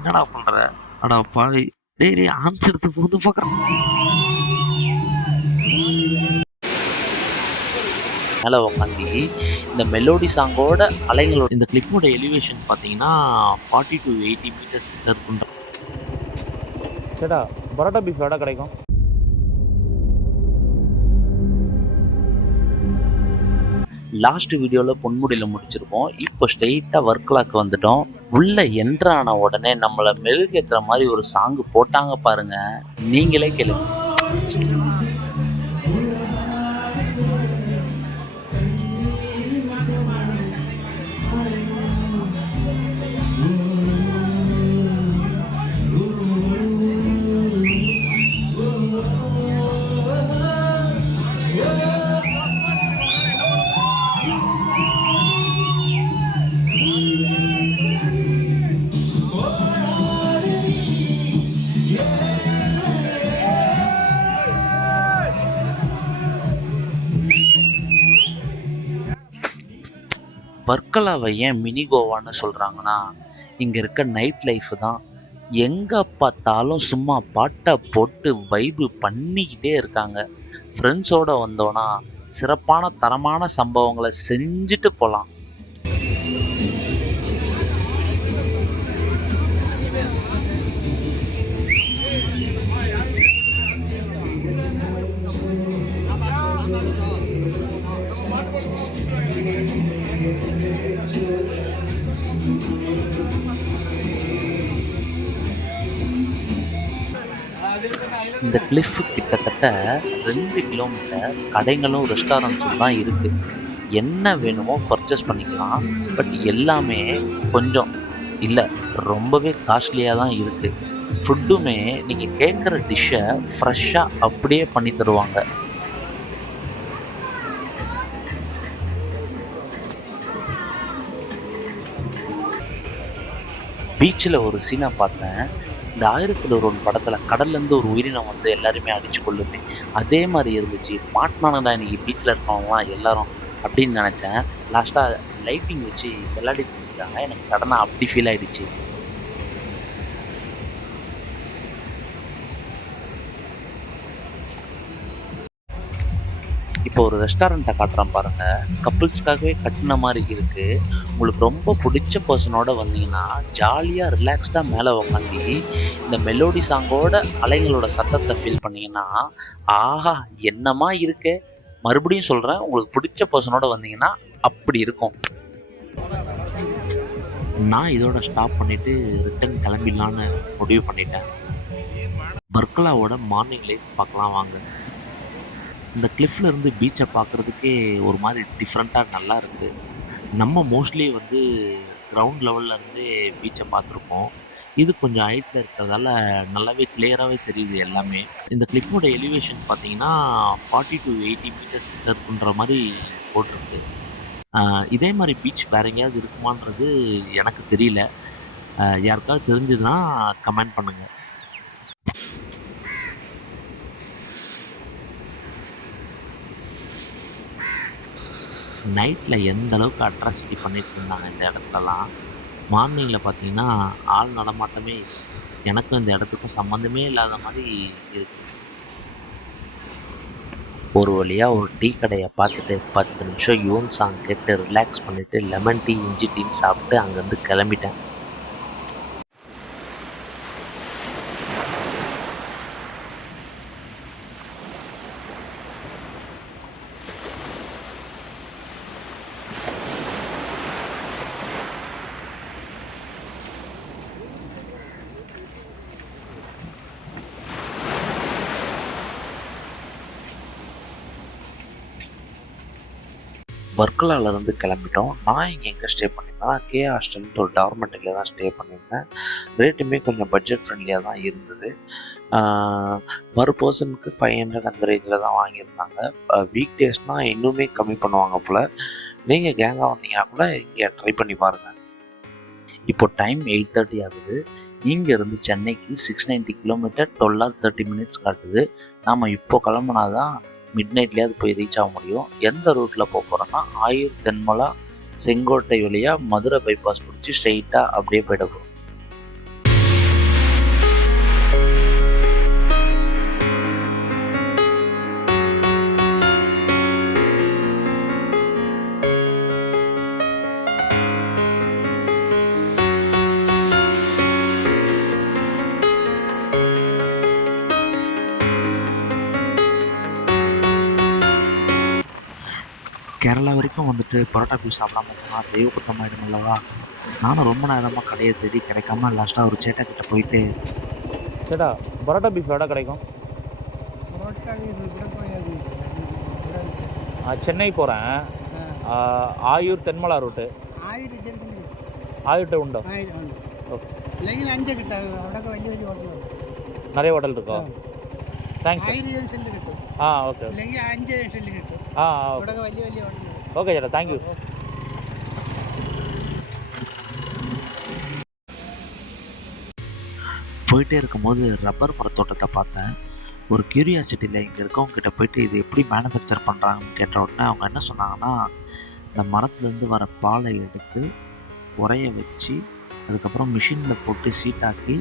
என்னடா பண்ற? அடா பாவி, டேய் டேய் ஆன்ஸ் எடுத்து போது பார்க்குறேன். மேலே உக்காந்தி இந்த மெலோடி சாங்கோட அலைங்களோட இந்த கிளிப்போட எலிவேஷன் பார்த்தீங்கன்னா 40 to 80 மீட்டர்ஸ் கிட்ட இருக்குன்ற. சேட்டா பரோட்டா பீஃப் எவ்வளோ கிடைக்கும்? லாஸ்ட் வீடியோவில் பொன்முடியில் முடிச்சிருக்கோம். இப்போ ஸ்ட்ரெயிட்டாக வர்க்கலாக்கு வந்துட்டோம். உள்ள என்ட்ரான உடனே நம்மளை மெழுகேற்றுற மாதிரி ஒரு சாங்கு போட்டாங்க பாருங்க, நீங்களே கேளுங்க. வர்க்கலாவை ஏன் மினி கோவான்னு சொல்கிறாங்கன்னா, இங்கே இருக்க நைட் லைஃப் தான். எங்கே பார்த்தாலும் சும்மா பாட்டை போட்டு வைபு பண்ணிக்கிட்டே இருக்காங்க. ஃப்ரெண்ட்ஸோடு வந்தோன்னா சிறப்பான தரமான சம்பவங்களை செஞ்சுட்டு போகலாம். இந்த கிளிஃப் கிட்டத்தட்ட 2 கிலோமீட்டர் கடைகளும் ரெஸ்டாரண்ட்ஸும் தான் இருக்குது. என்ன வேணுமோ பர்ச்சேஸ் பண்ணிக்கலாம். பட் எல்லாமே கொஞ்சம் இல்லை, ரொம்பவே காஸ்ட்லியாக தான் இருக்குது. ஃபுட்டுமே நீங்கள் கேட்குற டிஷ்ஷை ஃப்ரெஷ்ஷாக அப்படியே பண்ணி தருவாங்க. பீச்சில் ஒரு சீனை பார்த்தேன். இந்த 1001 படத்தில் கடல்லேருந்து ஒரு உயிரினம் வந்து எல்லாருமே அடித்து கொள்ளுமே, அதே மாதிரி இருந்துச்சு. மாட்டினானுடா இன்றைக்கி பீச்சில் இருக்கவங்களாம் எல்லாரும் அப்படின்னு நினச்சேன். லாஸ்ட்டாக லைட்டிங் வச்சு விளையாடிட்டு இருக்காங்க. எனக்கு சடனாக அப்படி ஃபீல் ஆகிடுச்சு. இப்போ ஒரு ரெஸ்டாரண்ட்டை காட்டுறேன் பாருங்கள். கப்புள்ஸ்க்காகவே கட்டின மாதிரி இருக்குது. உங்களுக்கு ரொம்ப பிடிச்ச பர்சனோட வந்தீங்கன்னா ஜாலியாக ரிலாக்ஸ்டாக மேலே உக்காந்தி இந்த மெலோடி சாங்கோட அலைங்களோட சத்தத்தை ஃபீல் பண்ணிங்கன்னா ஆஹா என்னமா இருக்கு. மறுபடியும் சொல்கிறேன், உங்களுக்கு பிடிச்ச பர்சனோட வந்தீங்கன்னா அப்படி இருக்கும். நான் இதோட ஸ்டாப் பண்ணிவிட்டு ரிட்டன் கிளம்பிடலான்னு முடிவு பண்ணிட்டேன். வர்க்கலாவோட மார்னிங் லைஃப் பார்க்கலாம் வாங்க. இந்த கிளிஃப்ல இருந்து பீச்சை பார்க்குறதுக்கே ஒரு மாதிரி டிஃப்ரெண்ட்டாக நல்லா இருக்குது. நம்ம மோஸ்ட்லி வந்து கிரவுண்ட் லெவலில் இருந்து பீச்சை பார்த்துருக்கோம். இது கொஞ்சம் ஹைட்டில் இருக்கிறதால நல்லாவே கிளியராகவே தெரியுது எல்லாமே. இந்த கிளிஃபோட எலிவேஷன் பார்த்தீங்கன்னா 40 to 80 மீட்டர்ஸ் கிட்ட இருக்குன்ற மாதிரி போட்டிருக்கு. இதே மாதிரி பீச் வேறு எங்கேயாவது இருக்குமான்றது எனக்கு தெரியல. யாருக்காவது தெரிஞ்சதுன்னா கமெண்ட் பண்ணுங்கள். நைட்டில் எந்த அளவுக்கு அட்ராசிட்டி பண்ணிட்டு இருந்தாங்க இந்த இடத்துலலாம். மார்னிங்கில் பார்த்தீங்கன்னா ஆள் நடமாட்டமே எனக்கும் இந்த இடத்துக்கும் சம்மந்தமே இல்லாத மாதிரி இருக்குது. ஒரு வழியாக ஒரு டீ கடையை பார்த்துட்டு 10 நிமிஷம் யூன் சாங் கேட்டு ரிலாக்ஸ் பண்ணிவிட்டு லெமன் டீ இஞ்சி டீன்னு சாப்பிட்டு அங்கேருந்து கிளம்பிட்டேன். வர்க்கலாவிலேருந்து கிளம்பிட்டோம். நான் இங்கே எங்கே ஸ்டே பண்ணியிருந்தேன்னா கே ஹாஸ்டல்ன்ட்டு ஒரு டார்மெண்ட்டில் தான் ஸ்டே பண்ணியிருந்தேன். ரேட்டுமே கொஞ்சம் பட்ஜெட் ஃப்ரெண்ட்லியாக தான் இருந்தது. பர் பர்சனுக்கு 500 அந்த ரேஞ்சில் தான் வாங்கியிருந்தாங்க. வீக் டேஸ்னால் இன்னுமே கம்மி பண்ணுவாங்க போல். நீங்கள் கேங்காக வந்தீங்கன்னா கூட இங்கே ட்ரை பண்ணி பாருங்கள். இப்போ டைம் 8:30 ஆகுது. இங்கேருந்து சென்னைக்கு 690 கிலோமீட்டர் 12 hours 30 minutes காட்டுது. நாம் இப்போ கிளம்புனா தான் மிட் நைட்லேயாவது போய் ரீச் ஆக முடியும். எந்த ரூட்டில் போக போகிறோன்னா ஆயூர் தென்மலா செங்கோட்டை வழியாக மதுரை பைபாஸ் பிடிச்சி ஸ்ட்ரெயிட்டாக அப்படியே போயிட போகிறோம். கேரளா வரைக்கும் வந்துட்டு பரோட்டா பீஃப் சாப்பிடாம போனால் தெய்வ குத்தமாயிடும் அல்லவா? நானும் ரொம்ப நேரமாக கடையை தேடி கிடைக்காம லாஸ்ட்டாக ஒரு சேட்டா கிட்ட போயிட்டு, சேட்டா பரோட்டா பீஃப் எவ்வளோ கிடைக்கும்? சென்னை போகிறேன், ஆயூர் தென்மலா റൂട്ട് ആയിട്ട് ഉണ്ടോ? ഓക്കെ, நிறைய ஹோட்டல் இருக்கோ? தேங்க்யூ. ആ ഓക്കെ ആ ഓക്കെ ഓക്കെ ചേട്ടാ, താങ്ക് യു. போயிட்டே இருக்கும்போது ரப்பர் மரத்தோட்டத்தை பார்த்தேன். ஒரு கியூரியாசிட்டியில் இங்கே இருக்கவங்க கிட்ட போயிட்டு இது எப்படி மேனுஃபேக்சர் பண்ணுறாங்கன்னு கேட்ட உடனே அவங்க என்ன சொன்னாங்கன்னா, இந்த மரத்துலேருந்து வர பாலை எடுத்து உறைய வச்சு அதுக்கப்புறம் மிஷினில் போட்டு சீட்டாக்கி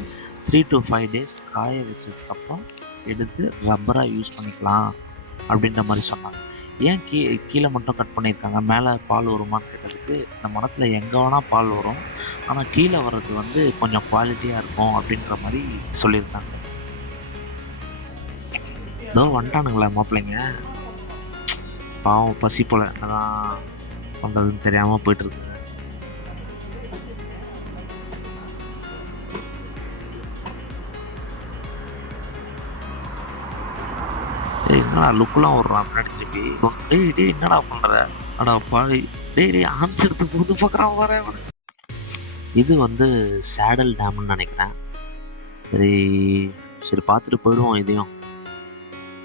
3 to 5 days காய வச்சதுக்கப்புறம் எடுத்து ரப்பராக யூஸ் பண்ணிக்கலாம் அப்படின்ற மாதிரி சொன்னாங்க. ஏன் கீழே மட்டும் கட் பண்ணியிருக்காங்க, மேலே பால் வருமான்னு கேட்டதுக்கு, இந்த மரத்தில் எங்கே வேணால் பால் வரும், ஆனால் கீழே வர்றது வந்து கொஞ்சம் குவாலிட்டியாக இருக்கும் அப்படின்ற மாதிரி சொல்லியிருக்காங்க. ஏதோ வந்துட்டானுங்களா மாப்பிள்ளைங்க, பாவம் பசி போல் என்னதான் பண்ணுறதுன்னு தெரியாமல் போயிட்டுருக்கு. என்னடா லுக்கெலாம் விட்றான் முன்னாடி திருப்பி. டேய் என்னடா பண்ணுற, அடா பாவி, டேய் ஆன்ஸ் எடுத்து புது பார்க்குறான் வரேன். இது வந்து சேடல் டேம்னு நினைக்கிறேன். சரி பார்த்துட்டு போயிடுவோம் இதையும்.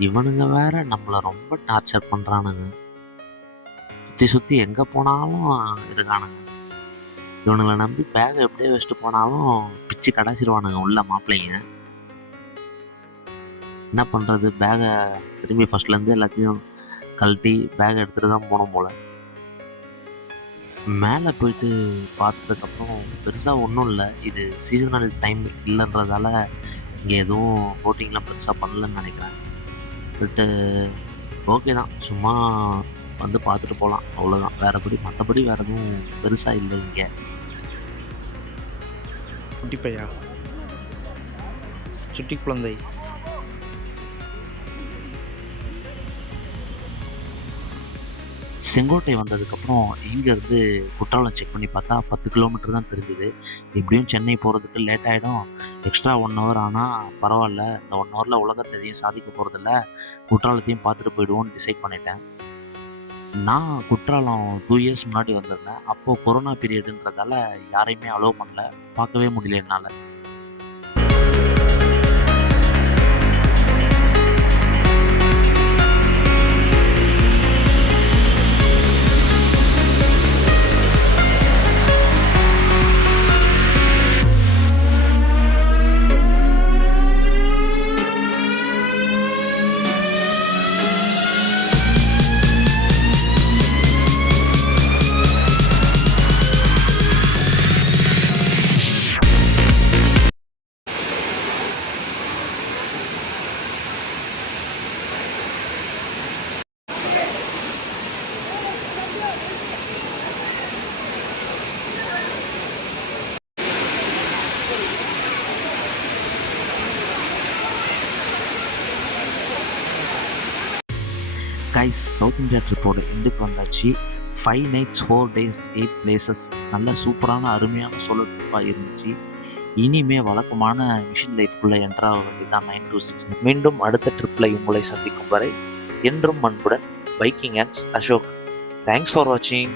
இவனுங்க வேற நம்மளை ரொம்ப டார்ச்சர் பண்ணுறானுங்க, சுற்றி எங்கே போனாலும் இருக்கானுங்க. இவனுங்களை நம்பி பேகை எப்படியே வச்சுட்டு போனாலும் பிச்சு கடைசிடுவானுங்க உள்ள மாப்பிள்ளைங்க. என்ன பண்ணுறது, பேகை திரும்பி ஃபஸ்ட்லேருந்து எல்லாத்தையும் கழட்டி பேகை எடுத்துகிட்டு தான் போனோம் போல். மேலே போயிட்டு பார்த்ததுக்கப்புறம் பெருசாக ஒன்றும் இல்லை, இது சீசனல் டைம் இல்லைன்றதால இங்கே எதுவும் போட்டிங்லாம் பெருசாக பண்ணலன்னு நினைக்கிறேன். பட்டு ஓகே தான், சும்மா வந்து பார்த்துட்டு போகலாம் அவ்வளோதான், மற்றபடி வேறு எதுவும் பெருசாக இல்லை இங்கே. குட்டிப்பையா, சுட்டி குழந்தை. செங்கோட்டை வந்ததுக்கப்புறம் இங்கேருந்து குற்றாலம் செக் பண்ணி பார்த்தா 10 கிலோமீட்டர் தான் தெரிஞ்சுது. எப்படியும் சென்னை போகிறதுக்கு லேட் ஆகிடும், எக்ஸ்ட்ரா 1 hour ஆனால் பரவாயில்ல, இந்த 1 hourல உலகத்தை எதையும் சாதிக்க போகிறதில்ல, குற்றாலத்தையும் பார்த்துட்டு போயிடுவோன்னு டிசைட் பண்ணிட்டேன். நான் குற்றாலம் 2 years முன்னாடி வந்திருந்தேன். அப்போது கொரோனா பீரியடுன்றதால யாரையுமே அலோவ் பண்ணல, பார்க்கவே முடியல என்னால். கைஸ், சவுத் இந்தியா ட்ரிப்போட எண்டுக்கு வந்தாச்சு. 5 nights 4 days 8 places, நல்ல சூப்பரான அருமையான சோலோ ட்ரிப்பாக இருந்துச்சு. இனிமே வழக்கமான மிஷின் லைஃப்குள்ளே என்ட்ராக வேண்டியதான் 9 to 6. மீண்டும் அடுத்த ட்ரிப்பில் உங்களை சந்திக்கும் வரை என்றும் அன்புடன் biking ends Ashok. Thanks for வாட்சிங்.